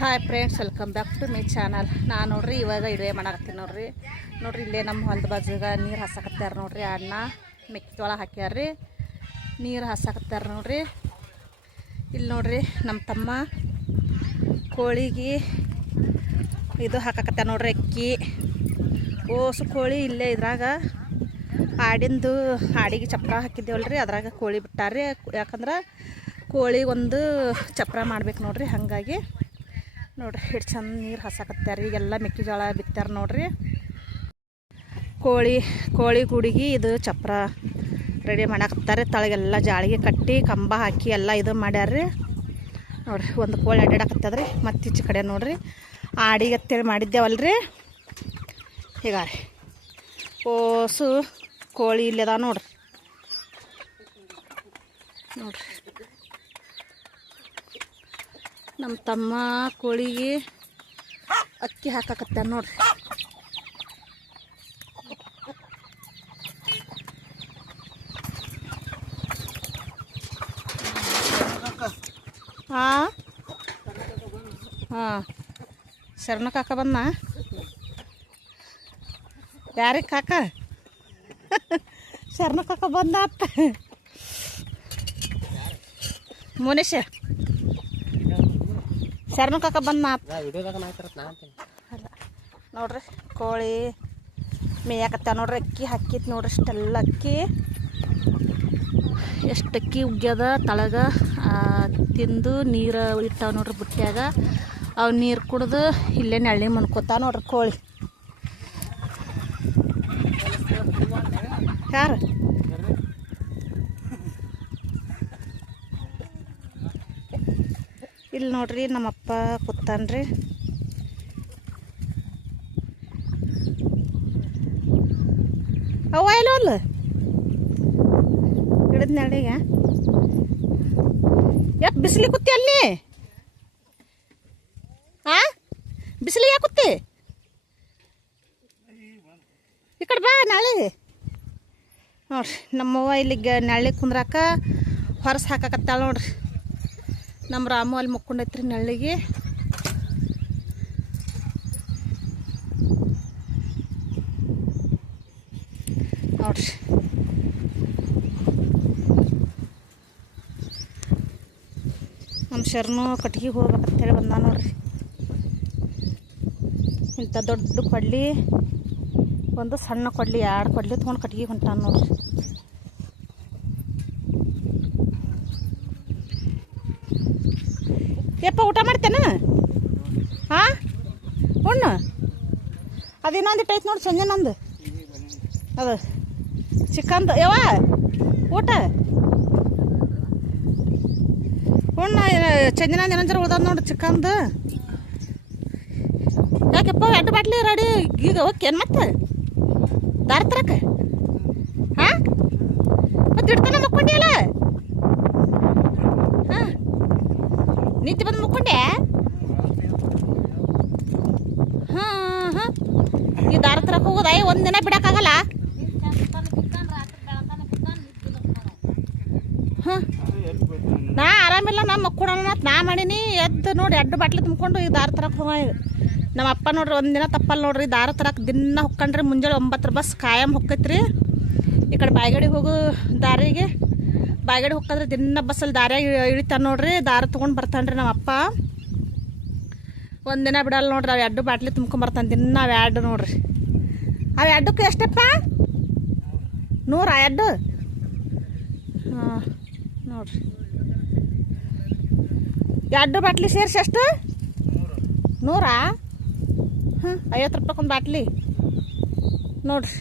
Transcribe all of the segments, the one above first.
Hi friends, welcome back to my channel. ನಾನು ನೋಡ್ರಿ ಇವಾಗ ಇಡುವೆ ಮಾಡಾಕತ್ತೀನಿ ನೋಡ್ರಿ ಇಲ್ಲೇ ನಮ್ಮ ಹೊಲದ ಬಾಜುಗ ನೀರು ಹಾಸಾಕತ್ಯಾರ ನೋಡ್ರಿ. ಅಣ್ಣ ಮೆಕ್ಕೆಜೋಳ ಹಾಕ್ಯಾರ್ರಿ, ನೀರು ಹಾಸಾಕತ್ಯಾರ ನೋಡ್ರಿ. ಇಲ್ಲಿ ನೋಡ್ರಿ ನಮ್ಮ ತಮ್ಮ ಕೋಳಿಗೆ ಇದು ಹಾಕಾಕತ್ಯಾರ ನೋಡ್ರಿ, ಅಕ್ಕಿ ಓಸು ಕೋಳಿ ಇಲ್ಲೇ ಇದ್ರಾಗ ಆಡಿಗೆ ಚಪ್ರ ಹಾಕಿದ್ದೇವಲ್ರಿ, ಅದ್ರಾಗ ಕೋಳಿ ಬಿಟ್ಟಾರ್ರಿ. ಯಾಕಂದ್ರೆ ಕೋಳಿ ಒಂದು ಚಪ್ರ ಮಾಡ್ಬೇಕು ನೋಡ್ರಿ, ಹಾಗಾಗಿ ನೋಡ್ರಿ ಎಷ್ಟು ಚಂದ ನೀರು ಹಾಸಾಕತ್ಯಾರ. ಈಗೆಲ್ಲ ಮೆಕ್ಕೆಜೋಳ ಬಿತ್ತಾರ ನೋಡ್ರಿ. ಕೋಳಿ ಗುಡಿಗೆ ಇದು ಚಪ್ರ ರೆಡಿ ಮಾಡಾಕತ್ತಾರೆ. ತಳಗೆಲ್ಲ ಜಾಳಿಗೆ ಕಟ್ಟಿ ಕಂಬ ಹಾಕಿ ಎಲ್ಲ ಇದು ಮಾಡ್ಯಾರ್ರಿ ನೋಡ್ರಿ. ಒಂದು ಕೋಳಿ ಅಡ್ಡಾಡಕತ್ತದ್ರಿ. ಮತ್ತು ಈಚೆ ಕಡೆ ನೋಡ್ರಿ ಆಡಿಗೆ ಅಂತೇಳಿ ಮಾಡಿದ್ದೇವಲ್ರಿ, ಹೀಗಾರಿ ಓಸು ಕೋಳಿ ಇಲ್ಲದ ನೋಡ್ರಿ. ನಮ್ಮ ತಮ್ಮ ಕೋಳಿಗೆ ಅಕ್ಕಿ ಹಾಕಾಕತ್ತ ನೋಡ್ರಿ. ಹಾಂ ಶರಣ ಕಾಕ ಬಂದ. ಯಾರಿಗೆ ಕಾಕ? ಶರಣ ಕಾಕ ಬಂದ ಅಪ್ಪ. ಮೋನೇಶ ಶರಣ ಕಾಕ ಬಂದ ನೋಡ್ರಿ. ಕೋಳಿ ಮೇಯಾಕತ್ತ ನೋಡ್ರಿ. ಅಕ್ಕಿ ಹಾಕಿತ್ ನೋಡ್ರಿ, ಇಷ್ಟೆಲ್ಲ ಅಕ್ಕಿ. ಎಷ್ಟು ಅಕ್ಕಿ ಉಗ್ಗ್ಯದ ತಳಗ ತಿಂದು ನೀರು ಇಟ್ಟಾವ ನೋಡ್ರಿ ಬುಟ್ಟ್ಯಾಗ. ಅವು ನೀರು ಕುಡ್ದು ಇಲ್ಲೇ ನೆಳ್ಳಿ ಮನ್ಕೋತಾವ ನೋಡ್ರಿ ಕೋಳಿ. ಯಾರು ಇಲ್ಲಿ ನೋಡ್ರಿ ನಮ್ಮಪ್ಪ ಕೂತಾನ್ರಿ. ಅವ ಇಲ್ಲ ಹಿಡಿದ್ ನಡಿಗ ಯಾಕೆ ಬಿಸಿಲಿ ಕೂತಿ ಅಲ್ಲಿ? ಬಿಸಿಲಿ ಯಾಕೆ ಕೂತಿ? ಈ ಕಡೆ ಬಾ ನಾಳೆ ನೋಡ್ರಿ. ನಮ್ಮವ್ವ ಇಲ್ಲಿಗೆ ನೆಳ್ಳಿ ಕುಂದ್ರಾಕ ಹೊರಸ್ ಹಾಕಾಕತ್ತಾಳ ನೋಡ್ರಿ. ನಮ್ಮ ರಾಮು ಅಲ್ಲಿ ಮುಕ್ಕೊಂಡೈತ್ರಿ ನೆಳ್ಳಿಗೆ. ನೋಡ್ರಿ ನಮ್ಮ ಶರಣು ಕಟ್ಗೆ ಹೋಗ್ಬೇಕಂತೇಳಿ ಬಂದ ನೋಡ್ರಿ. ಇಂಥ ದೊಡ್ಡ ಕೊಡ್ಲಿ ಒಂದು ಸಣ್ಣ ಕೊಡ್ಲಿ, 2 ಕೊಡ್ಲಿ ತೊಗೊಂಡು ಕಟ್ಗೆ ಹೊಂಟಾನ ನೋಡ್ರಿ. ಯಪ್ಪ ಊಟ ಮಾಡ್ತೇನೆ? ಹಾಂ ಉಣ್ಣು. ಅದೇನೊಂದಿಟ್ಟು ಐತೆ ನೋಡಿ ಸಂಜೆನೊಂದು, ಅದು ಚಿಕನ್ದು. ಯಾವ ಊಟ ಉಣ್ಣ. ಸಂಜೆನೊಂದು ಏನಂದ್ರೆ ಉಳ್ದದ ನೋಡಿ ಚಿಕನ್ದು. ಯಾಕೆಪ್ಪ 2 ಬಾಟ್ಲಿ ರೆಡಿ ಈಗ ಓಕೆನ್ ಮತ್ತೆ ದಾರ ತರಕ? ಹಾಂ ಮತ್ತೆ ಇಡ್ತಾನೆ ಮಕ್ಕೊಂಡಿಯಲ್ಲ? ಹಾಂ ನಿಂತು ಬಂದು ಮುಕ್ಕೊಂಡೆ. ಹಾಂ ಈ ದಾರ ತರಕ್ಕೆ ಹೋಗೋದ ಒಂದಿನ ಬಿಡೋಕ್ಕಾಗಲ್ಲ. ಹಾಂ ನಾ ಆರಾಮಿಲ್ಲ, ನಾ ಮಕ್ಕೊಡೋಣ ನಾ ಮಾಡೀನಿ. ಎದ್ದು ನೋಡಿ 2 ಬಾಟ್ಲಿ ತುಂಬಿಕೊಂಡು ಈ ದಾರ ತರಕ್ಕೆ ಹೋಗ. ನಮ್ಮ ಅಪ್ಪ ನೋಡ್ರಿ ಒಂದಿನ ತಪ್ಪಲ್ಲ ನೋಡ್ರಿ, ದಾರ ತರಕ್ಕೆ ದಿನ ಹೊಕ್ಕಂಡ್ರಿ. ಮುಂಜಾನೆ 9 ಬಸ್ ಕಾಯಂ ಹೊಕ್ಕೈತ್ರಿ. ಈ ಕಡೆ ಬಾಯಿಗಡಿ ಹೋಗು ದಾರಿಗೆ, ಬಾಯಿಗಡಿ ಹೊಕ್ಕಂದ್ರೆ ದಿನ ಬಸ್ಸಲ್ಲಿ ದಾರ್ಯಾಗ ಇಳಿತಾನೆ ನೋಡ್ರಿ. ದಾರ ತೊಗೊಂಡು ಬರ್ತಾನೆ ನಮ್ಮ ಅಪ್ಪ. ಒಂದಿನ ಬಿಡಲ್ಲ ನೋಡ್ರಿ. ಅವು 2 ಬಾಟ್ಲಿ ತುಂಬ್ಕೊಂಬರ್ತಾನೆ ದಿನ. ಅವು 2 ನೋಡ್ರಿ. ಅವು 2ಕ್ಕೆ ಎಷ್ಟಪ್ಪ? 100 2? ಹಾಂ ನೋಡ್ರಿ 2 ಬಾಟ್ಲಿ ಸೇರಿಸಿ ಎಷ್ಟು? 100? ಹಾಂ 50 ರೂಪಾಯಿ ಬಾಟ್ಲಿ ನೋಡ್ರಿ.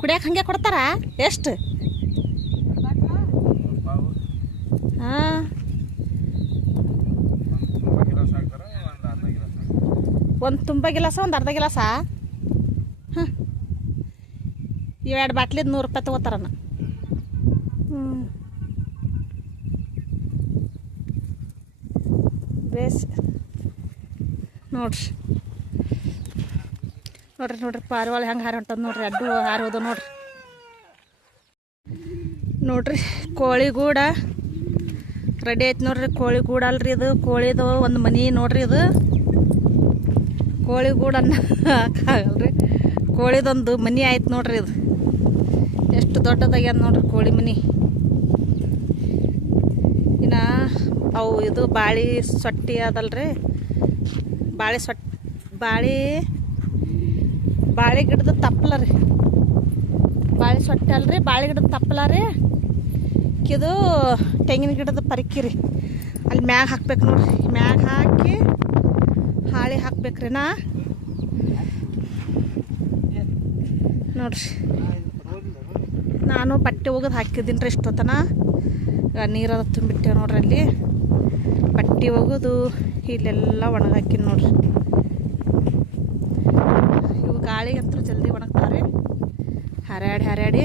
ಕುಡಿಯಕ್ಕೆ ಹಂಗೆ ಕೊಡ್ತಾರ? ಎಷ್ಟು? ಹಾಂ ಒಂದು ತುಂಬ ಗಿಲಾಸ, ಒಂದು ಅರ್ಧ ಗಿಲಾಸ. ಹಾಂ ಇವು 2 ಬಾಟ್ಲಿದು 100 ರೂಪಾಯಿ ತೊಗೋತಾರಣ್ಣ. ಬೇಸ್ ನೋಡ್ರಿ. ನೋಡ್ರಿ ಪಾರಿವಾಳ ಹೆಂಗೆ ಹಾರಿ ಹೊಂಟದ ನೋಡ್ರಿ. 2 ಹಾರಿ ಹೋದ ನೋಡ್ರಿ. ನೋಡ್ರಿ ಕೋಳಿ ಗೂಡ ರೆಡಿ ಐತೆ ನೋಡ್ರಿ. ಕೋಳಿ ಗೂಡಲ್ರಿ ಇದು, ಕೋಳಿದು ಒಂದು ಮನಿ ನೋಡ್ರಿ. ಇದು ಕೋಳಿ ಗೂಡನ್ನ ಹಾಕಾಗಲ್ರಿ, ಕೋಳಿದೊಂದು ಮನಿ ಆಯ್ತು ನೋಡ್ರಿ. ಇದು ಎಷ್ಟು ದೊಡ್ಡದಾಗ್ಯದ ನೋಡ್ರಿ ಕೋಳಿ ಮನಿ. ಇನ್ನು ಅವು ಇದು ಬಾಳೆ ಸೊಟ್ಟಿ ಅದಲ್ರಿ, ಬಾಳೆ ಗಿಡದ ತಪ್ಪಲ ರೀ, ಬಾಳೆ ಸೊಟ್ಟೆ ಅಲ್ರಿ, ಬಾಳೆ ಗಿಡದ ತಪ್ಪಲ ರೀ. ಇದು ತೆಂಗಿನ ಗಿಡದ ಪರಿಕಿ ರೀ. ಅಲ್ಲಿ ಮ್ಯಾಗ ಹಾಕ್ಬೇಕು ನೋಡ್ರಿ, ಮ್ಯಾಗ ಹಾಕಿ ಹಾಳಿ ಹಾಕ್ಬೇಕ್ರಿ. ನೋಡ್ರಿ ನಾನು ಬಟ್ಟೆ ಒಗದು ಹಾಕಿದ್ದೀನಿ ರೀ ಇಷ್ಟೊತ್ತನ. ನೀರದ ತುಂಬಿಟ್ಟೆ ನೋಡ್ರಿ. ಅಲ್ಲಿ ಬಟ್ಟೆ ಒಗದು ಇಲ್ಲೆಲ್ಲ ಒಣಗಾಕಿನಿ ನೋಡ್ರಿ. ಇವು ಗಾಳಿಗಂತೂ ಜಲ್ದಿ ಒಣಗ್ತಾವ್ರಿ, ಹರ್ಯಾಡಿ.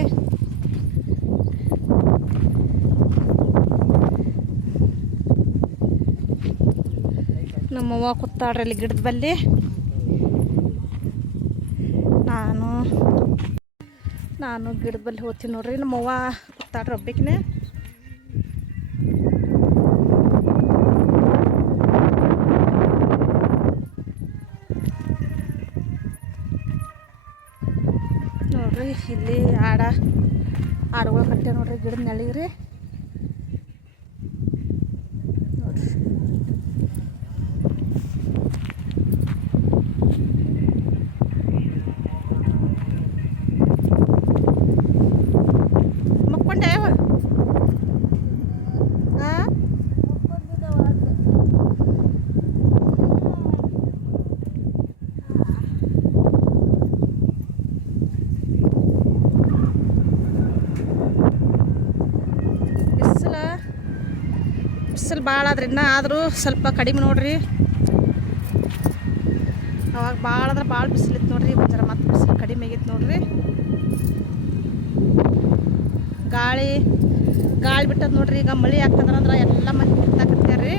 ನಮ್ಮವ್ವ ಕೂತಾಳ್ರಿ ಅಲ್ಲಿ ಗಿಡದ ಬಲ್ಲಿ. ನಾನು ಗಿಡದ ಬಲ್ಲಿ ಹೋಗ್ತೀನಿ ನೋಡ್ರಿ. ನಮ್ಮವ್ವ ಕೂತಾಳ್ರಿ ಒಬ್ಬಕಿನೇ. ನೋಡ್ರಿ ಇಲ್ಲಿ ಆಡುಗಳು ಕಟ್ಟೆ ನೋಡ್ರಿ ಗಿಡದ ನೆಳಿಗ್ರಿ. ನೋಡ್ರಿ ಮಕ್ಕೊಂಡೆ ಬಿಸಿಲು ಭಾಳ ಆದ್ರಿ. ಇನ್ನೂ ಆದರೂ ಸ್ವಲ್ಪ ಕಡಿಮೆ ನೋಡ್ರಿ. ಅವಾಗ ಭಾಳ ಅಂದ್ರೆ ಭಾಳ ಬಿಸಿಲಿತ್ತು ನೋಡ್ರಿ. ಒಂಥರ ಮತ್ತೆ ಬಿಸಿಲು ಕಡಿಮೆ ಆಗೈತೆ ನೋಡ್ರಿ. ಗಾಳಿ ಬಿಟ್ಟದ ನೋಡ್ರಿ. ಈಗ ಮಳೆ ಆಗ್ತದಂದ್ರೆ ಎಲ್ಲ ಮಂದಿ ಬಿತ್ತಾಕತ್ಯಾರ್ರಿ.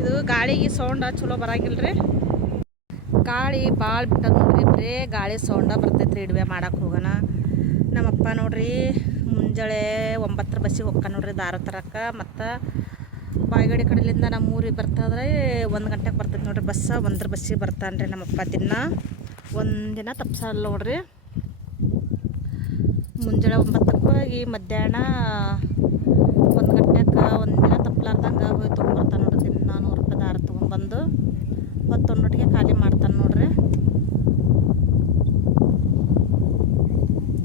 ಇದು ಗಾಳಿಗೆ ಸೌಂಡ ಚಲೋ ಬರಂಗಿಲ್ರಿ. ಗಾಳಿ ಭಾಳ ಬಿಟ್ಟದ ನೋಡ್ರಿ. ಬರೀ ಗಾಳಿ ಸೌಂಡ ಬರ್ತೈತ್ರಿ. ಇಡುವೆ ಮಾಡಕ್ಕೆ ಹೋಗೋಣ. ನಮ್ಮಪ್ಪ ನೋಡ್ರಿ ಮುಂಜಾನೆ 9 ಬಸ್ಸಿಗೆ ಹೋಗ್ತಾನೆ ನೋಡ್ರಿ ದಾರ ತರಕ್ಕೆ. ಮತ್ತು ಬಾಯಿಗಡಿ ಕಡೆಯಿಂದ ನಮ್ಮ ಊರಿಗೆ ಬರ್ತಾದ್ರೆ 1 ಗಂಟೆಗೆ ಬರ್ತೈತೆ ನೋಡ್ರಿ ಬಸ್ಸ. 1 ಬಸ್ಸಿಗೆ ಬರ್ತಾನೆ ರೀ ನಮ್ಮಪ್ಪ. ಒಂದಿನ ತಪ್ಸಲ್ಲ ನೋಡ್ರಿ. ಮುಂಜಾನೆ 9ಕ್ಕೆ ಹೋಗಿ ಮಧ್ಯಾಹ್ನ 1 ಗಂಟೆಗೆ ಒಂದಿನ ತಪ್ಪಲಾರ್ದಂಗೆ ಹೋಗಿ ತೊಗೊಂಬರ್ತಾನೆ ನೋಡ್ರಿ. ದಿನ 100 ರೂಪಾಯಿ ದಾರ ತೊಗೊಂಬಂದು ಹೊತ್ತೊಂದೊಟ್ಟಿಗೆ ಖಾಲಿ ಮಾಡ್ತಾನೆ ನೋಡ್ರಿ.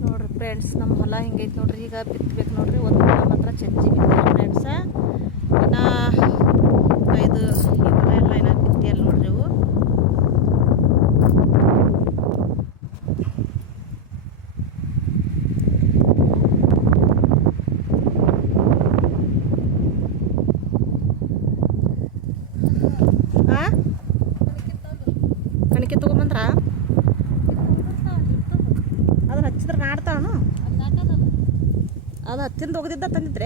ನೋಡ್ರಿ ಫ್ರೆಂಡ್ಸ್, ನಮ್ಮ ಹೊಲ ಹಿಂಗೈತೆ ನೋಡ್ರಿ. ಈಗ ಬಿತ್ತಬೇಕು ನೋಡ್ರಿ. ಒಂದು ಹೊಲ ಮಾತ್ರ ಚಜ್ಜಿ ಬಿತ್ತಿಲ್ಲ ಫ್ರೆಂಡ್ಸ. ಇನ್ನು ಇದು ಈ ಹೊಲ ಎಲ್ಲ ಏನೋ ಬಿತ್ತಿಯಲ್ಲ ನೋಡ್ರಿ. ಇವು ಕಣಿಕೆ ತೊಗೊಂಬಂದ್ರ ಅದನ್ನ ಹಚ್ಚಿದ್ರೆ ನಾಡ್ತಾವನು. ಅದು ಹಚ್ಚಿಂದ ಹೋಗದಿದ್ದ ತಂದಿದ್ರೆ